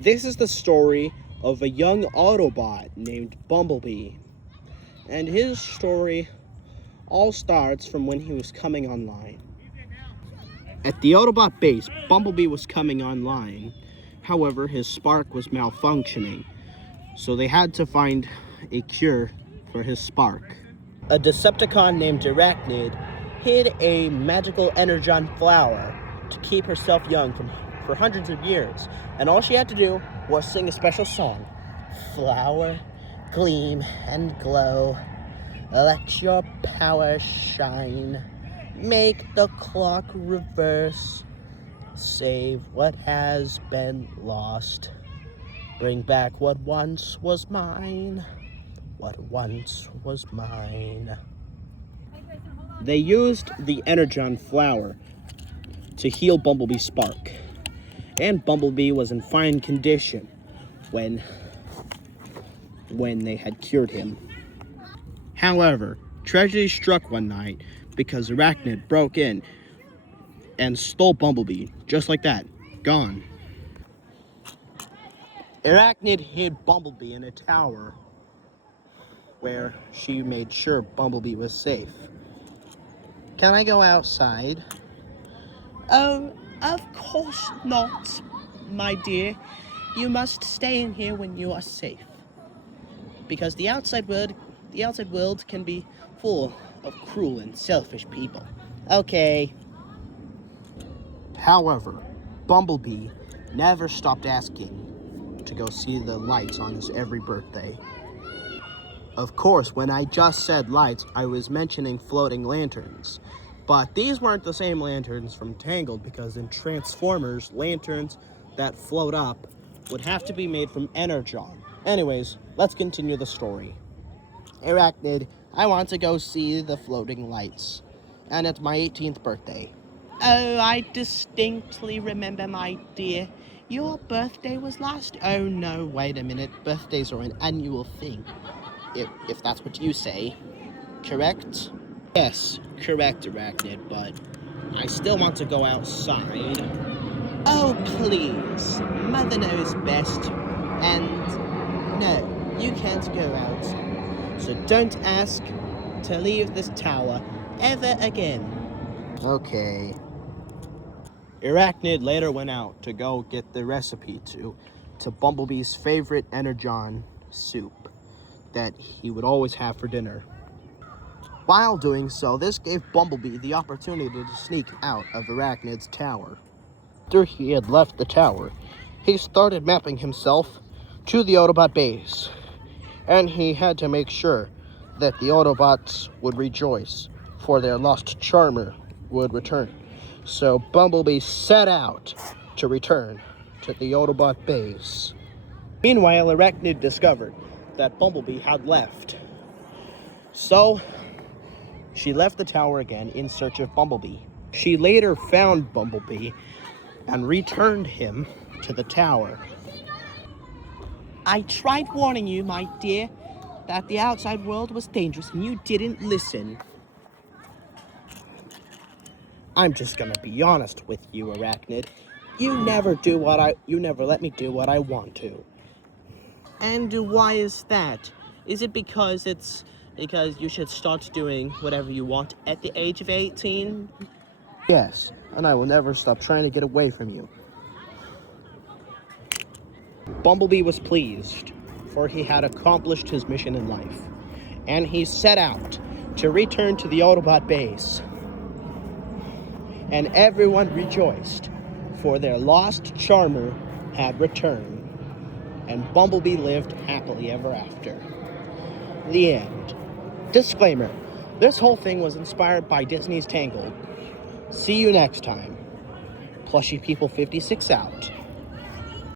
This is the story of a young Autobot named Bumblebee. And his story all starts from when he was coming online. At the Autobot base, Bumblebee was coming online. However, his spark was malfunctioning, so they had to find a cure for his spark. A Decepticon named Arachnid hid a magical energon flower to keep herself young for hundreds of years, and all she had to do was sing a special song. Flower, gleam and glow, let your power shine, make the clock reverse, save what has been lost, bring back what once was mine, what once was mine. They used the energon flower to heal Bumblebee's spark, and Bumblebee was in fine condition when they had cured him. However, tragedy struck one night because Arachnid broke in and stole Bumblebee, just like that, gone. Arachnid hid Bumblebee in a tower where she made sure Bumblebee was safe. Can I go outside? Oh, of course not, my dear. You must stay in here when you are safe. Because the outside world can be full of cruel and selfish people. Okay. However, Bumblebee never stopped asking to go see the lights on his every birthday. Of course, when I just said lights, I was mentioning floating lanterns. But these weren't the same lanterns from Tangled, because in Transformers, lanterns that float up would have to be made from energon. Anyways, let's continue the story. Arachnid, I want to go see the floating lights. And it's my 18th birthday. Oh, I distinctly remember, my dear. Your birthday was last... Oh, no, wait a minute. Birthdays are an annual thing. If that's what you say. Correct? Yes, correct, Arachnid, but I still want to go outside. Oh, please. Mother knows best. And no, you can't go outside. So don't ask to leave this tower ever again. Okay. Arachnid later went out to go get the recipe to Bumblebee's favorite energon soup that he would always have for dinner. While doing so, this gave Bumblebee the opportunity to sneak out of Arachnid's tower. After he had left the tower, he started mapping himself to the Autobot base, and he had to make sure that the Autobots would rejoice, for their lost charmer would return. So Bumblebee set out to return to the Autobot base. Meanwhile, Arachnid discovered that Bumblebee had left. So she left the tower again in search of Bumblebee. She later found Bumblebee and returned him to the tower. I tried warning you, my dear, that the outside world was dangerous, and you didn't listen. I'm just gonna be honest with you, Arachnid. You never let me do what I want to. And why is that? Is it because you should start doing whatever you want at the age of 18? Yes, and I will never stop trying to get away from you. Bumblebee was pleased, for he had accomplished his mission in life, and he set out to return to the Autobot base. And everyone rejoiced, for their lost charmer had returned, and Bumblebee lived happily ever after. The end. Disclaimer, this whole thing was inspired by Disney's Tangled. See you next time. Plushy People 56 out.